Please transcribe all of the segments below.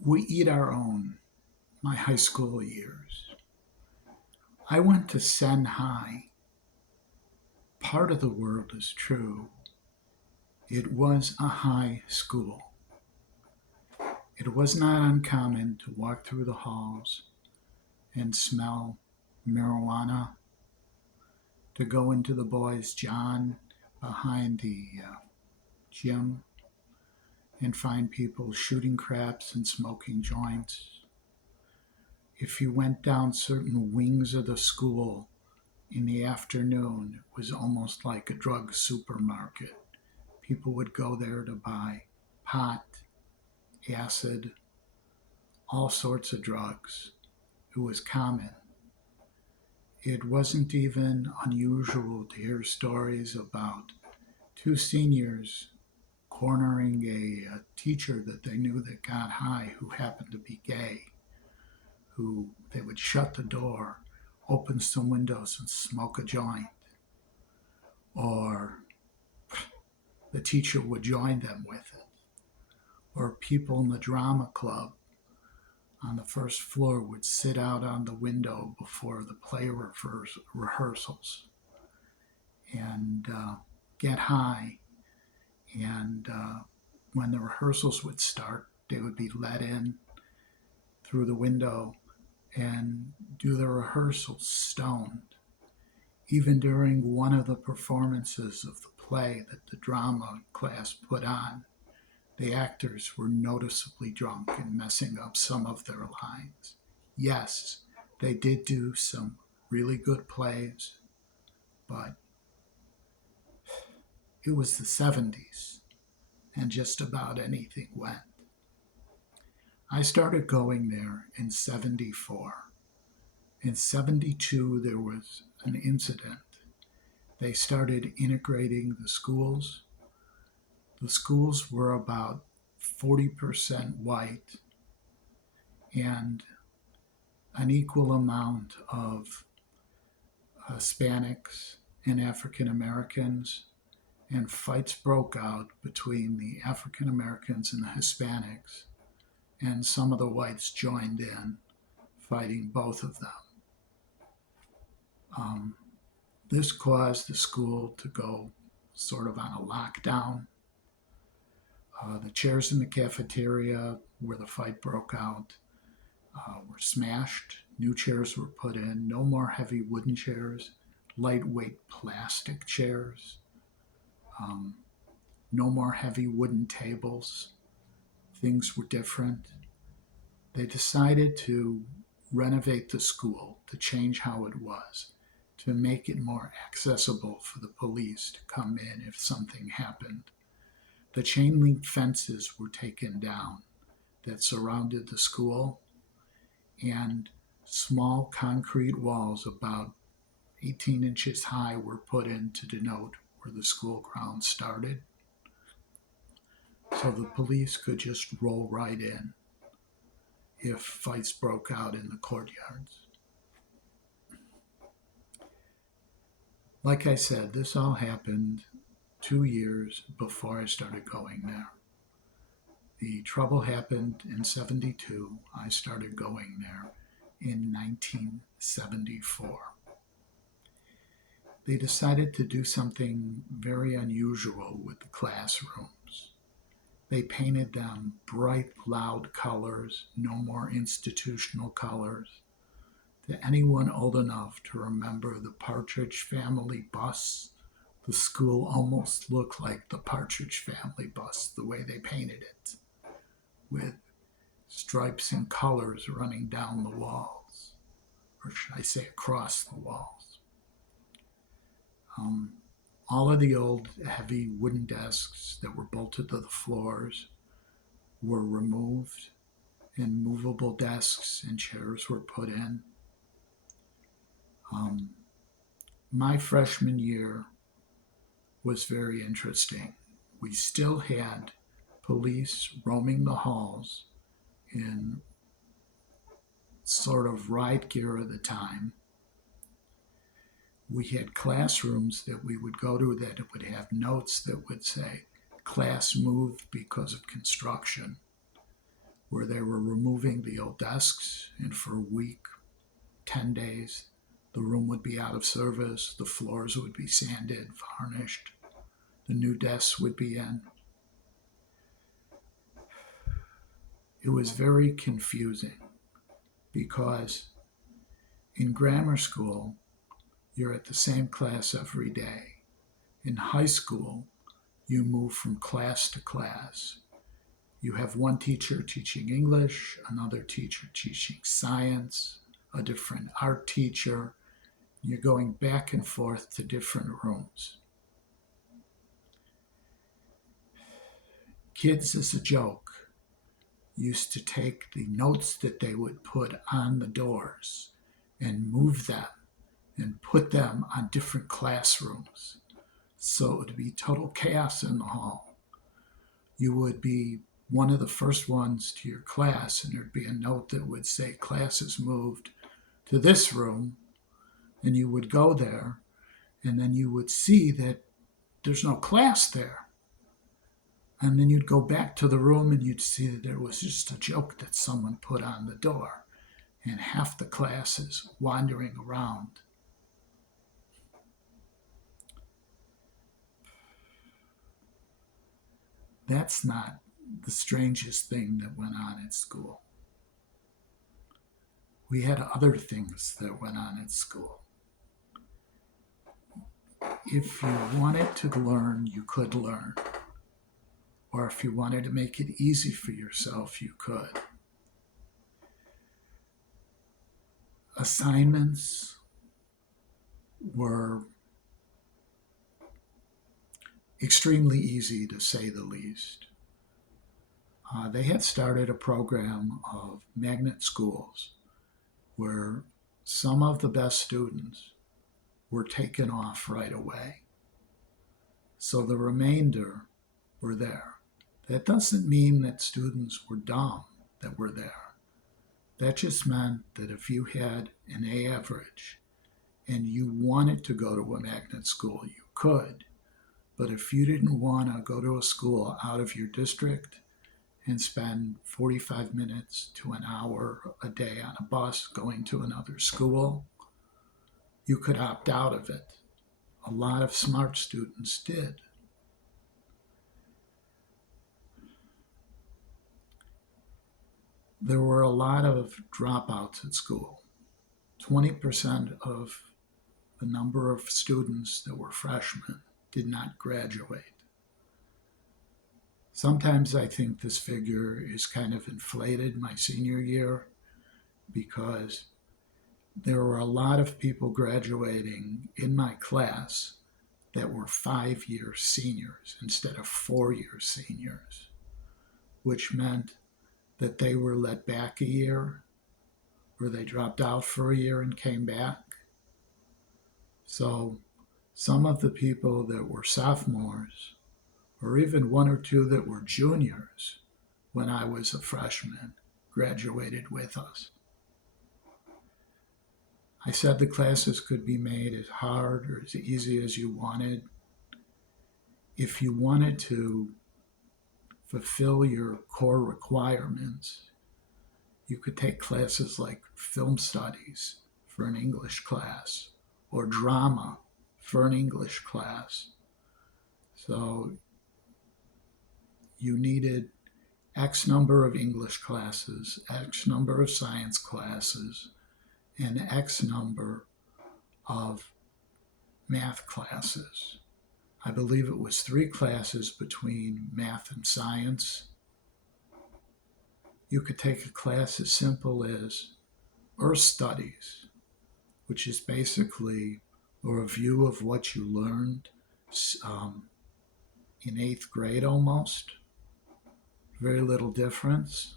We eat our own, my high school years. I went to Sen High. Part of the world is true. It was a high school. It was not uncommon to walk through the halls and smell marijuana, to go into the boys' john behind the gym and find people shooting craps and smoking joints. If you went down certain wings of the school in the afternoon, it was almost like a drug supermarket. People would go there to buy pot, acid, all sorts of drugs. It was common. It wasn't even unusual to hear stories about two seniors cornering a teacher that they knew that got high who happened to be gay, who they would shut the door, open some windows and smoke a joint, or the teacher would join them with it, or people in the drama club on the first floor would sit out on the window before the play rehearsals and get high. And when the rehearsals would start, they would be let in through the window and do the rehearsals stoned. Even during one of the performances of the play that the drama class put on, the actors were noticeably drunk and messing up some of their lines. Yes, they did do some really good plays, but it was the 70s and just about anything went. I started going there in 74. In 72, there was an incident. They started integrating the schools. The schools were about 40% white and an equal amount of Hispanics and African Americans, and fights broke out between the African Americans and the Hispanics, and some of the whites joined in, fighting both of them. Um, this caused the school to go sort of on a lockdown. The chairs in the cafeteria where the fight broke out were smashed. New chairs were put in. No more heavy wooden chairs, lightweight plastic chairs. Um, no more heavy wooden tables. Things were different. They decided to renovate the school, to change how it was, to make it more accessible for the police to come in if something happened. The chain link fences were taken down that surrounded the school, and small concrete walls about 18 inches high were put in to denote where the school grounds started. So the police could just roll right in if fights broke out in the courtyards. Like I said, this all happened 2 years before I started going there. The trouble happened in 72. I started going there in 1974. They decided to do something very unusual with the classrooms. They painted them bright, loud colors, no more institutional colors. To anyone old enough to remember the Partridge Family bus, the school almost looked like the Partridge Family bus, the way they painted it, with stripes and colors running down the walls, or should I say across the walls. All of the old heavy wooden desks that were bolted to the floors were removed, and movable desks and chairs were put in. My freshman year was very interesting. We still had police roaming the halls in sort of riot gear of the time. We had classrooms that we would go to that would have notes that would say, class moved because of construction. where they were removing the old desks, and for a week, 10 days, the room would be out of service, the floors would be sanded, varnished, the new desks would be in. It was very confusing because in grammar school, you're at the same class every day. In high school, you move from class to class. You have one teacher teaching English, another teacher teaching science, a different art teacher. You're going back and forth to different rooms. Kids, as a joke, used to take the notes that they would put on the doors and move them and put them on different classrooms. So it would be total chaos in the hall. You would be one of the first ones to your class, and there'd be a note that would say class is moved to this room, and you would go there, and then you would see that there's no class there. And then you'd go back to the room and you'd see that there was just a joke that someone put on the door, and half the class is wandering around. That's not the strangest thing that went on at school. We had other things that went on at school. If you wanted to learn, you could learn. Or if you wanted to make it easy for yourself, you could. Assignments were extremely easy, to say the least. They had started a program of magnet schools where some of the best students were taken off right away. So the remainder were there. That doesn't mean that students were dumb that were there. That just meant that if you had an A average and you wanted to go to a magnet school, you could. But if you didn't want to go to a school out of your district and spend 45 minutes to an hour a day on a bus going to another school, you could opt out of it. A lot of smart students did. There were a lot of dropouts at school. 20% of the number of students that were freshmen did not graduate. Sometimes I think this figure is kind of inflated my senior year because there were a lot of people graduating in my class that were 5-year seniors instead of 4-year seniors, which meant that they were let back a year or they dropped out for a year and came back. So some of the people that were sophomores, or even one or two that were juniors when I was a freshman, graduated with us. I said the classes could be made as hard or as easy as you wanted. If you wanted to fulfill your core requirements, you could take classes like film studies for an English class or drama for an English class. So you needed X number of English classes, X number of science classes, and X number of math classes. I believe it was 3 classes between math and science. You could take a class as simple as Earth Studies, which is basically a review of what you learned in 8th grade almost. Very little difference.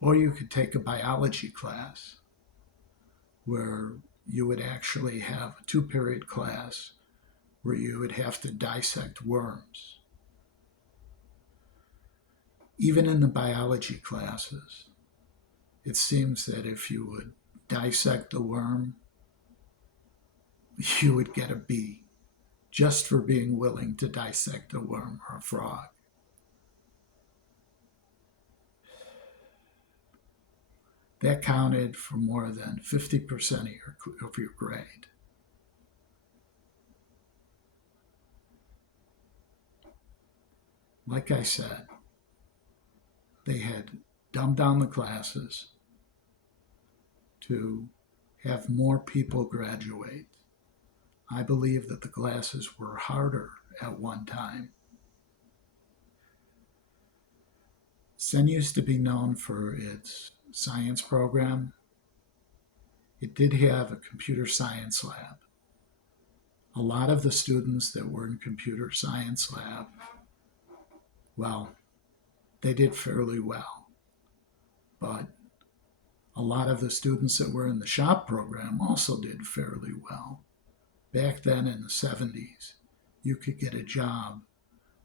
Or you could take a biology class where you would actually have a 2-period class where you would have to dissect worms. Even in the biology classes, it seems that if you would dissect a worm, you would get a B just for being willing to dissect a worm or a frog. that counted for more than 50% of your grade. Like I said, they had dumbed down the classes to have more people graduate. I believe that the classes were harder at one time. Senn used to be known for its science program. It did have a computer science lab. A lot of the students that were in computer science lab, well, they did fairly well. But a lot of the students that were in the shop program also did fairly well. Back then in the 70s, you could get a job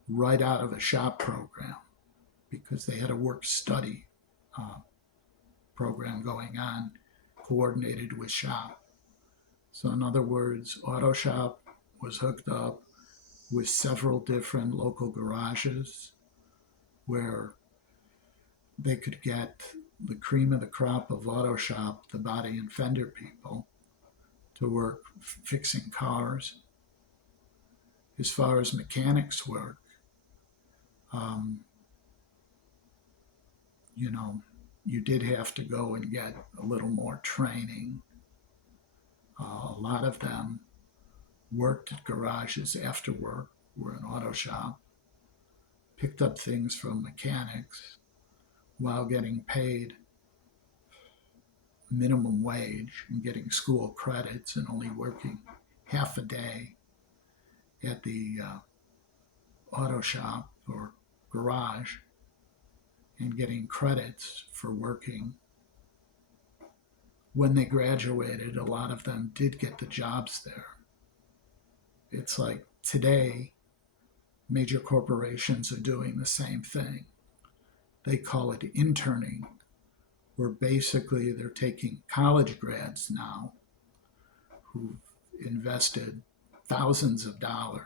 right out of a shop program because they had a work-study program going on, coordinated with shop. So in other words, Auto Shop was hooked up with several different local garages where they could get the cream of the crop of Auto Shop, the body and fender people, to work fixing cars. As far as mechanics work, you did have to go and get a little more training. A lot of them worked at garages after work, were in auto shop, picked up things from mechanics while getting paid minimum wage and getting school credits and only working half a day at the auto shop or garage and getting credits for working. When they graduated, a lot of them did get the jobs there. It's like today, major corporations are doing the same thing. They call it interning, where basically they're taking college grads now who've invested thousands of dollars,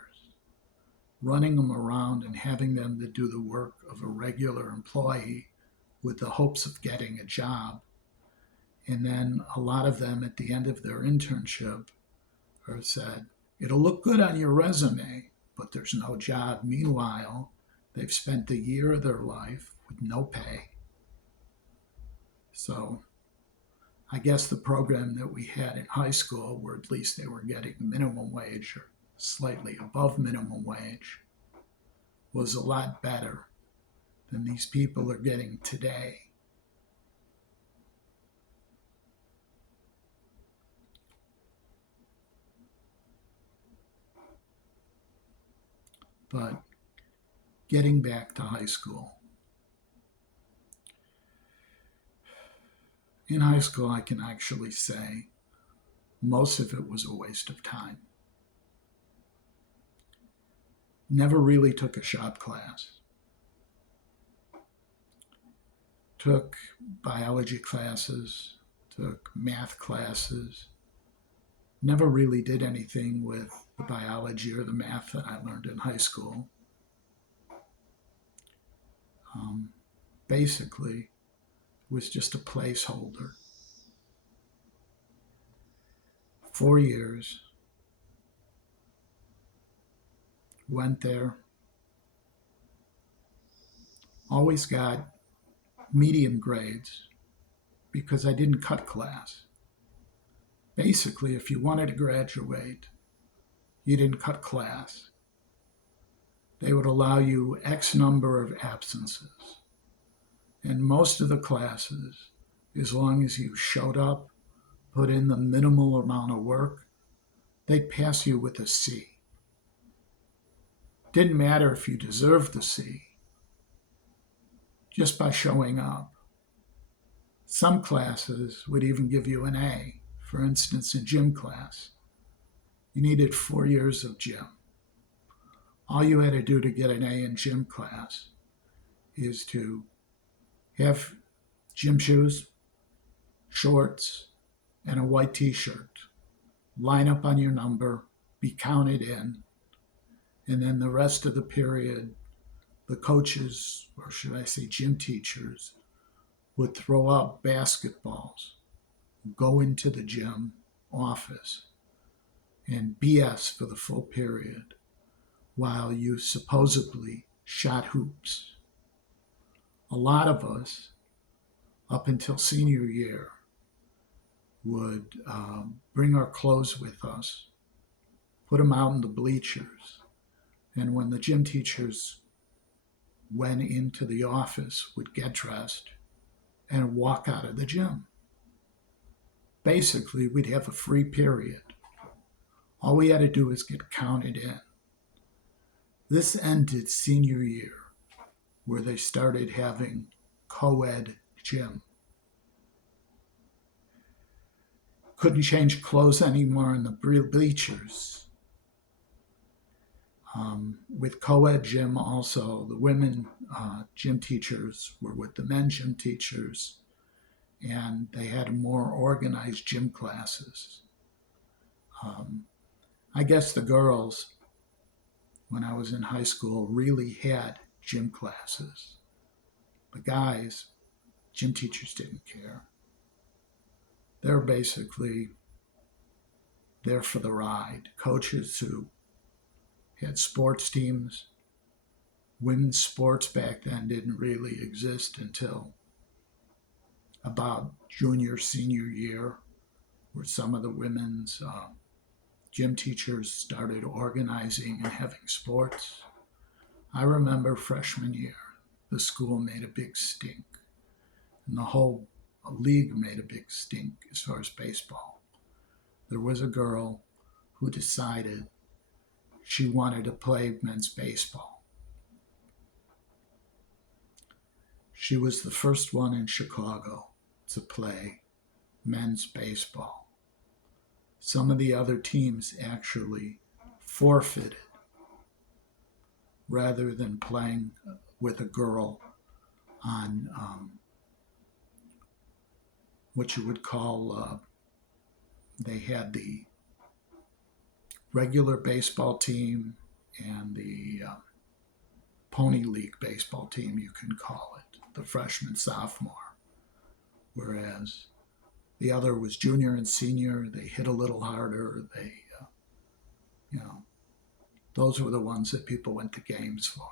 running them around and having them to do the work of a regular employee with the hopes of getting a job. And then a lot of them at the end of their internship are said, it'll look good on your resume, but there's no job. Meanwhile, they've spent a year of their life with no pay. So I guess the program that we had in high school, where at least they were getting minimum wage or slightly above minimum wage, was a lot better than these people are getting today. But getting back to high school. In high school, I can actually say most of it was a waste of time. Never really took a shop class. Took biology classes, took math classes. Never really did anything with the biology or the math that I learned in high school. Basically, was just a placeholder. 4 years, went there, always got medium grades because I didn't cut class. Basically, if you wanted to graduate, you didn't cut class. They would allow you X number of absences. And most of the classes, as long as you showed up, put in the minimal amount of work, they'd pass you with a C. Didn't matter if you deserved the C, just by showing up. Some classes would even give you an A. For instance, in gym class, you needed 4 years of gym. All you had to do to get an A in gym class is to have gym shoes, shorts, and a white t-shirt. Line up on your number, be counted in, and then the rest of the period, the coaches, or should I say gym teachers, would throw out basketballs, go into the gym office, and BS for the full period while you supposedly shot hoops. A lot of us, up until senior year, would bring our clothes with us, put them out in the bleachers, and when the gym teachers went into the office, would get dressed and walk out of the gym. Basically, we'd have a free period. All we had to do was get counted in. This ended senior year, where they started having co-ed gym. Couldn't change clothes anymore in the bleachers. With co-ed gym also, the women gym teachers were with the men gym teachers, and they had more organized gym classes. I guess the girls, when I was in high school, really had gym classes. The guys, gym teachers didn't care. They're basically there for the ride. Coaches who had sports teams. Women's sports back then didn't really exist until about junior, senior year, where some of the women's gym teachers started organizing and having sports. I remember freshman year, the school made a big stink, and the whole league made a big stink as far as baseball. There was a girl who decided she wanted to play men's baseball. She was the first one in Chicago to play men's baseball. Some of the other teams actually forfeited rather than playing with a girl on what you would call, they had the regular baseball team and the pony league baseball team, you can call it, the freshman, sophomore. Whereas the other was junior and senior. They hit a little harder. They, those were the ones that people went to games for.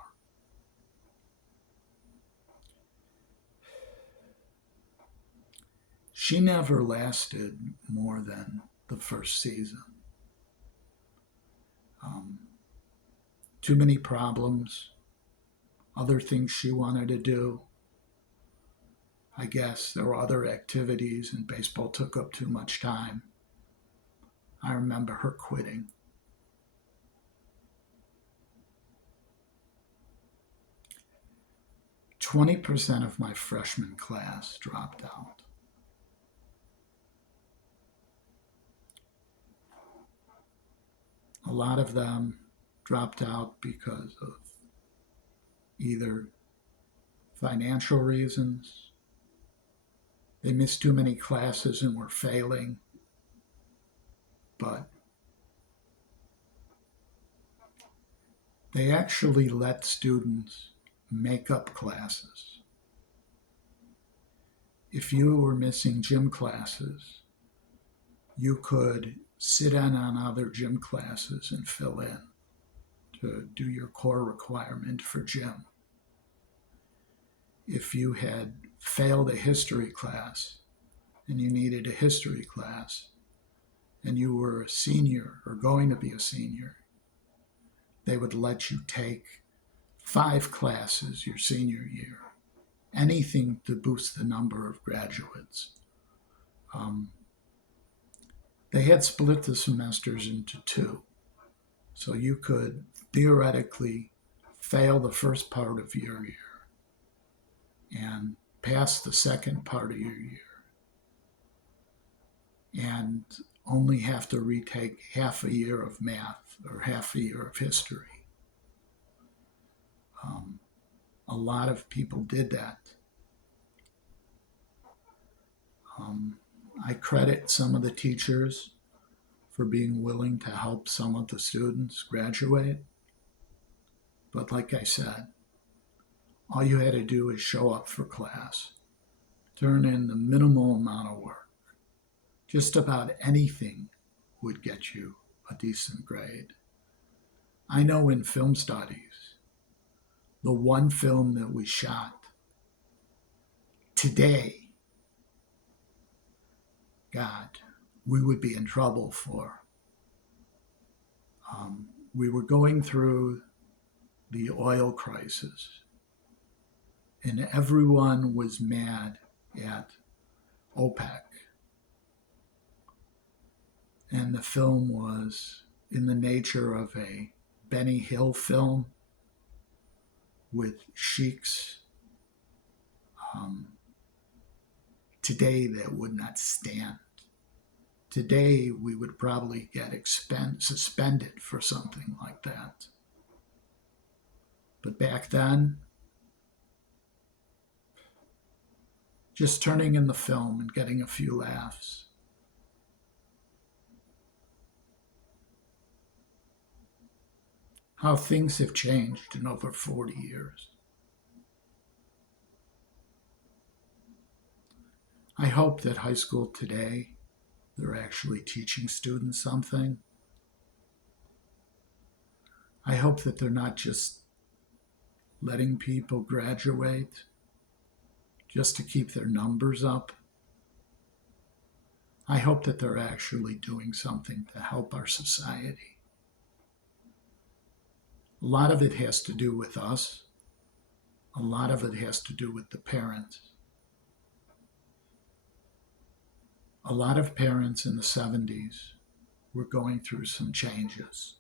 She never lasted more than the first season. Too many problems, other things she wanted to do. I guess there were other activities and baseball took up too much time. I remember her quitting. "20% of my freshman class dropped out. A lot of them dropped out because of either financial reasons, they missed too many classes and were failing, but they actually let students make up classes. If you were missing gym classes, you could sit in on other gym classes and fill in to do your core requirement for gym. If you had failed a history class and you needed a history class and you were a senior or going to be a senior, they would let you take 5 classes your senior year, anything to boost the number of graduates. They had split the semesters into 2. So you could theoretically fail the first part of your year and pass the second part of your year and only have to retake half a year of math or half a year of history. A lot of people did that. I credit some of the teachers for being willing to help some of the students graduate. But like I said, all you had to do is show up for class. turn in the minimal amount of work. Just about anything would get you a decent grade. I know in film studies, the one film that we shot today, God, we would be in trouble for. We were going through the oil crisis, and everyone was mad at OPEC. And the film was in the nature of a Benny Hill film with sheiks. Today, that would not stand. Today, we would probably get suspended for something like that. But back then, just turning in the film and getting a few laughs. How things have changed in over 40 years. I hope that high school today, they're actually teaching students something. I hope that they're not just letting people graduate just to keep their numbers up. I hope that they're actually doing something to help our society. A lot of it has to do with us. A lot of it has to do with the parents. A lot of parents in the 70s were going through some changes.